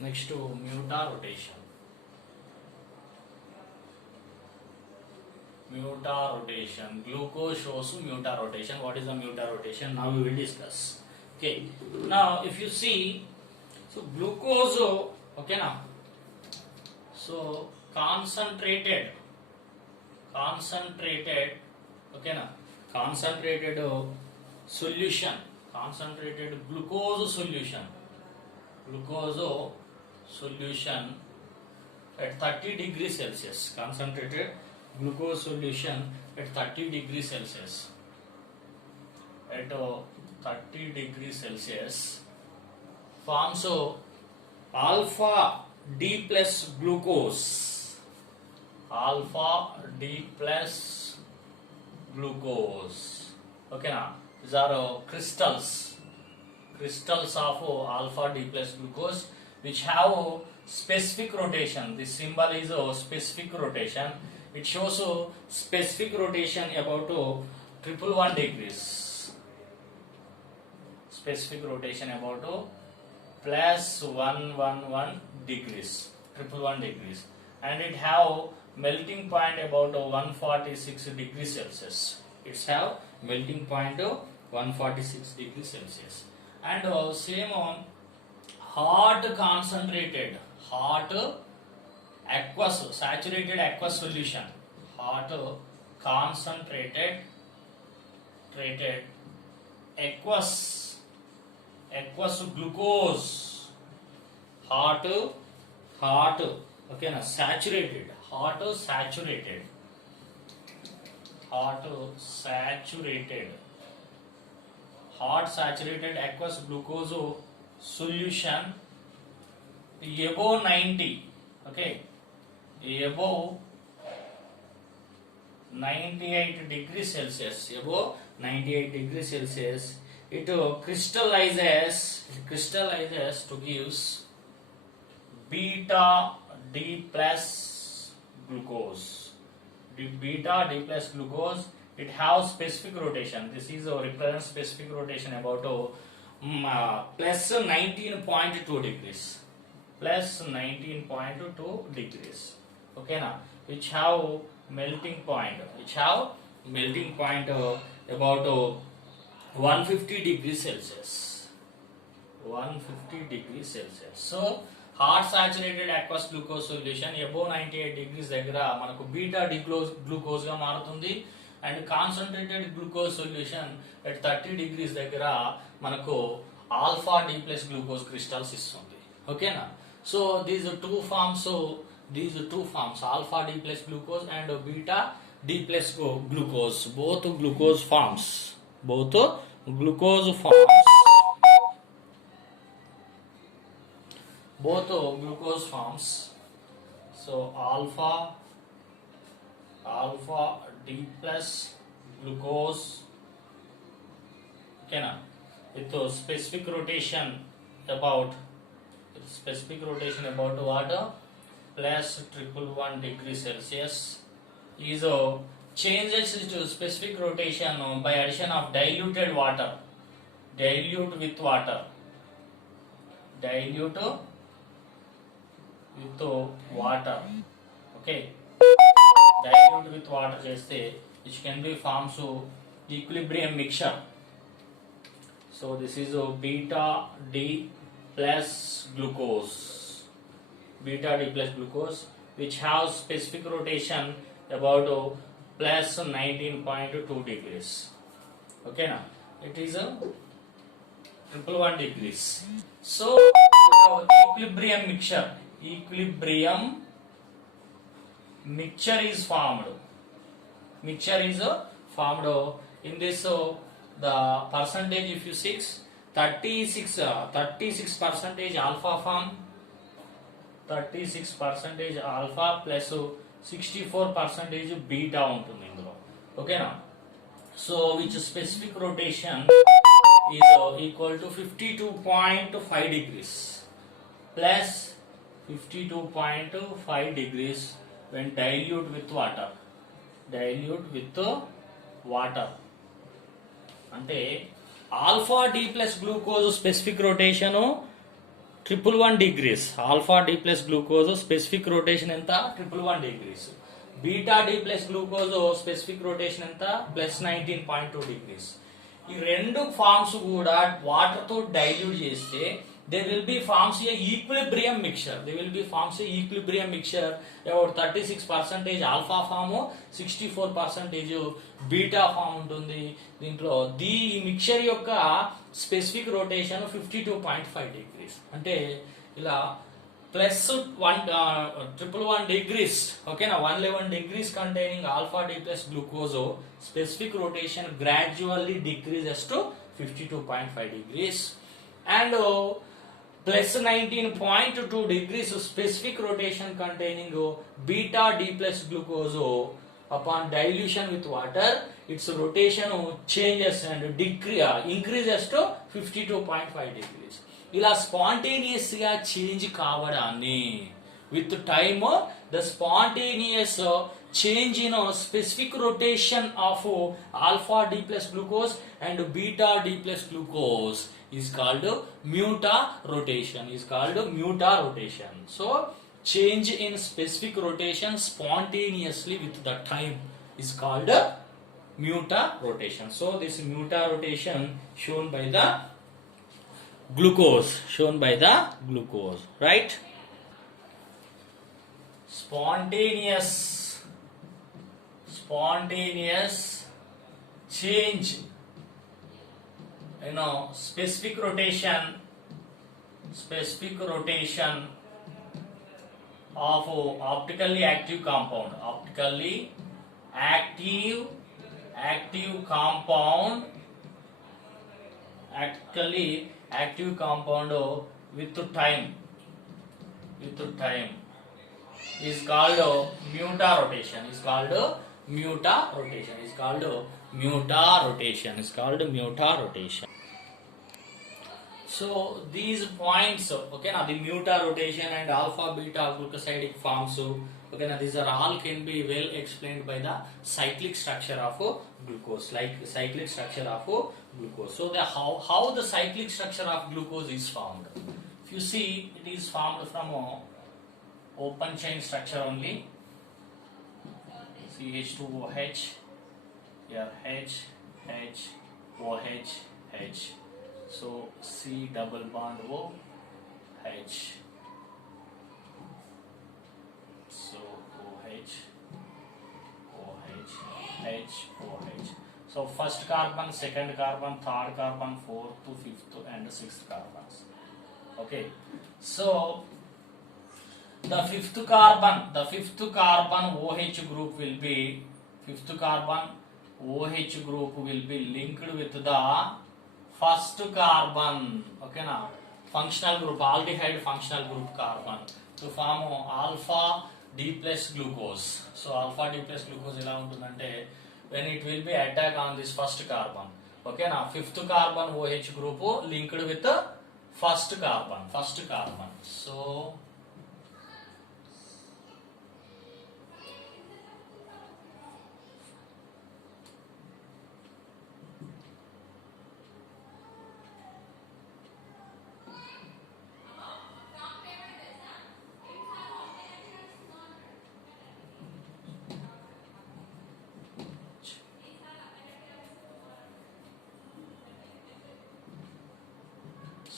Next to mutarotation. Mutarotation. Glucose shows mutarotation. What is the mutarotation? Now we will discuss. Okay. Now if you see, so glucose, okay now. So concentrated, okay now. Concentrated solution, concentrated glucose solution at 30 degrees Celsius, concentrated glucose solution at 30 degrees Celsius, at 30 degrees Celsius forms alpha D plus glucose, okay now. These are crystals of alpha D plus glucose, which have specific rotation. This symbol is a specific rotation. It shows specific rotation about 111 degrees. Specific rotation about plus 111 degrees, 111 degrees, and it have melting point about 146 degrees Celsius. It's have melting point 146 degrees Celsius. And same hot concentrated, hot aqueous, saturated aqueous solution, hot concentrated aqueous glucose, hot, okay now, saturated aqueous glucose solution above 90, okay, above 98 degrees Celsius, above 98 degrees Celsius, it crystallizes to gives beta D plus glucose. Beta D plus glucose, it has specific rotation. This is a represent specific rotation about plus 19.2 degrees, plus 19.2 degrees, okay now, which have melting point, about 150 degrees Celsius, 150 degrees Celsius. So hot saturated aqueous glucose solution above 98 degrees దగ్గర మనకు beta glucose గా మారుతుంది, and concentrated glucose solution at 30 degrees దగ్గర మనకు alpha D plus glucose crystals ఇస్తుంది, ఓకేనా. So these two forms alpha D plus glucose and beta D plus glucose, both glucose forms. So alpha D plus glucose, okay na, with specific rotation about what, plus 111 degrees Celsius, is changes to specific rotation by addition of diluted water, dilute with water okay, dilute with water cheste, which can be forms to equilibrium mixture. So this is beta D plus glucose, which has specific rotation about plus 19.2 degrees, okay now. It is 111 degrees. So equilibrium mixture is formed. In this, the percentage, if you 36% alpha form, 36% alpha plus 64% beta ఉంటుంది ఇందులో, ఓకేనా. So which specific rotation is equal to 52.5 degrees plus 52.5 degrees when dilute with water. అంటే alpha D plus glucose specific rotation 111 degrees. Alpha D plus glucose specific rotation ఎంత 111 degrees. Beta D plus glucose specific rotation ఎంత plus 19.2 degrees. ఈ రెండు forms కూడా water తో dilute చేస్తే there will be forms a equilibrium mixture. There will be forms a equilibrium mixture about 36% alpha form, 64% beta form ఉంటుంది. దీంట్లో the mixture యొక్క specific rotation 52.5 degrees. అంటే ఇలా ప్లస్ 111 degrees, ఓకేనా, 111 degrees containing alpha D plus glucose specific rotation gradually decreases to 52.5 degrees, and plus 19.2 degrees specific rotation containing beta D plus glucose upon dilution with water, its rotation changes and increases to 52.5 degrees. ఇలా spontaneous గా change కావడాన్ని with time the spontaneous change in specific rotation of alpha D plus glucose and beta D plus glucose is called muta rotation. So change in specific rotation spontaneously with the time is called muta rotation. So this muta rotation shown by the glucose, right? Spontaneous change, specific rotation of optically active compound, with time is called muta rotation. So these points, okay, now the muta rotation and alpha beta glucosidic forms, okay, now these are all can be well explained by the cyclic structure of glucose, So how the cyclic structure of glucose is formed? If you see, it is formed from a open chain structure only. CH2OH, here H, OH, H. So C double bond O, H. So OH, H, OH. So first carbon, second carbon, third carbon, fourth, fifth and sixth carbons. Okay. So the fifth carbon OH group will be linked with the first carbon, okay na, functional group, aldehyde functional group carbon to form alpha D plus glucose. So alpha D plus glucose ela untundante when it will be attack on this first carbon, okay na, fifth carbon OH group linked with the first carbon.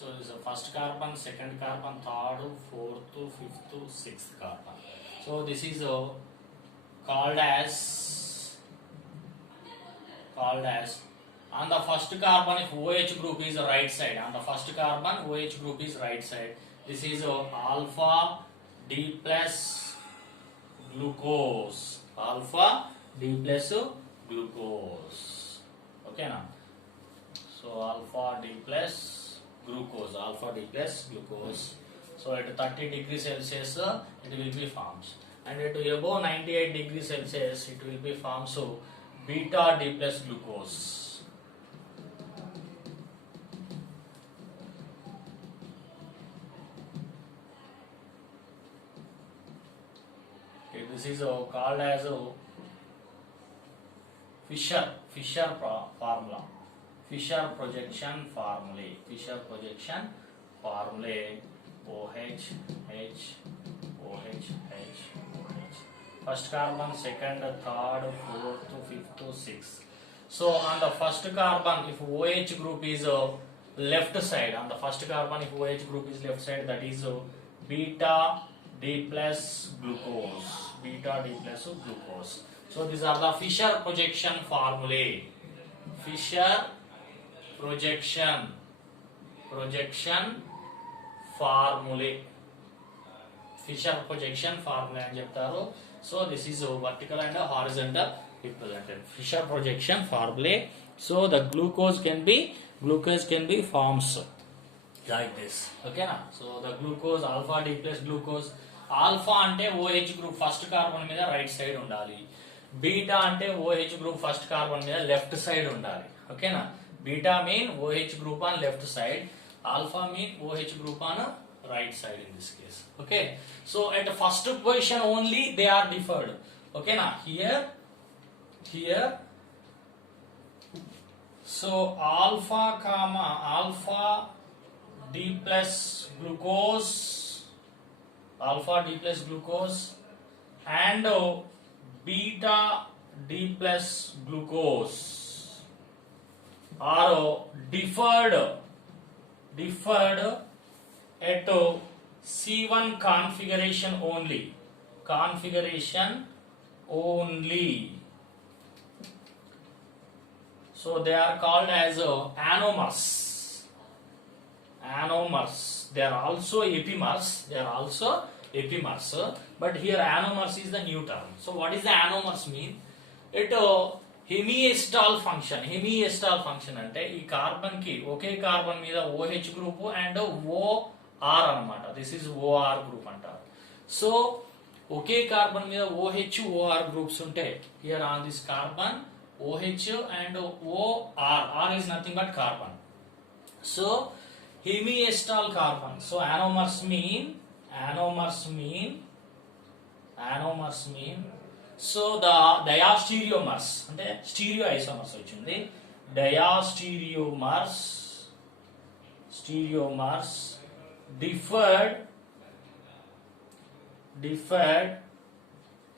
So this is the first carbon, second carbon, third, fourth, fifth, sixth carbon. So this is called as on the first carbon, if OH group is right side, this is alpha D plus glucose, okay now. So alpha D plus glucose. So at 30 degrees Celsius it will be formed, and at above 98 degrees Celsius it will be formed. So beta D plus glucose. Okay, this is called as Fischer formula. Fischer projection formulae. H, OH, H, OH. First carbon, second, third, fourth, fifth, sixth. So on the first carbon, if OH group is left side, on the first carbon, if OH group is left side, that is beta D plus glucose. Beta D plus glucose. So these are the Fischer projection formulae. Fischer projection formulae. Fischer projection formula అని చెప్తారు. So this is vertical and horizontal represented. Fischer projection formulae. So the glucose can be forms like this. Okay na? So the glucose alpha D plus glucose. Alpha అంటే OH group first carbon మీద right side ఉండాలి. Beta అంటే OH group first carbon మీద left side ఉండాలి. Okay na? Beta mean OH group on left side. Alpha mean OH group on right side in this case. Okay. So at the first position only they are differed. Okay na? Here. So alpha D plus glucose and beta D plus glucose are differed at C1 configuration only. So they are called as anomers. They are also epimers. But here anomers is the new term. So what is the anomers mean? It hemiacetal function అంటే ఈ carbon కి ఒకే carbon మీద OH group and OR అన్నమాట. This is OR group అంటారు. So ఒకే carbon మీద OH OR groups ఉంటే here on this carbon OH and OR. R is nothing but carbon. So hemiacetal carbon. So anomers mean so the diastereomers అంటే stereo isomers వచ్చింది. diastereomers differed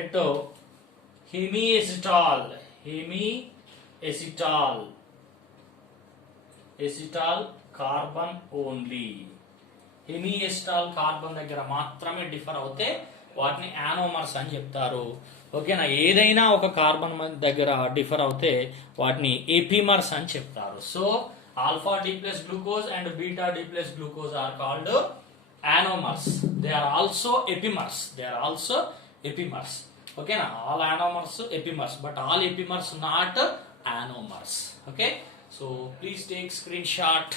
at hemiacetal carbon only. Hemiacetal carbon దగ్గర మాత్రమే differ అవుతే వాటిని యానోమర్స్ అని చెప్తారు. ఓకేనా? ఏదైనా ఒక కార్బన్ దగ్గర డిఫర్ అవుతే వాటిని ఎపిమర్స్ అని చెప్తారు. So alpha D plus glucose and beta D plus glucose are called anomers. They are also epimers. ఓకేనా? All anomers epimers, but all epimers not anomers. Okay, so please take screenshot.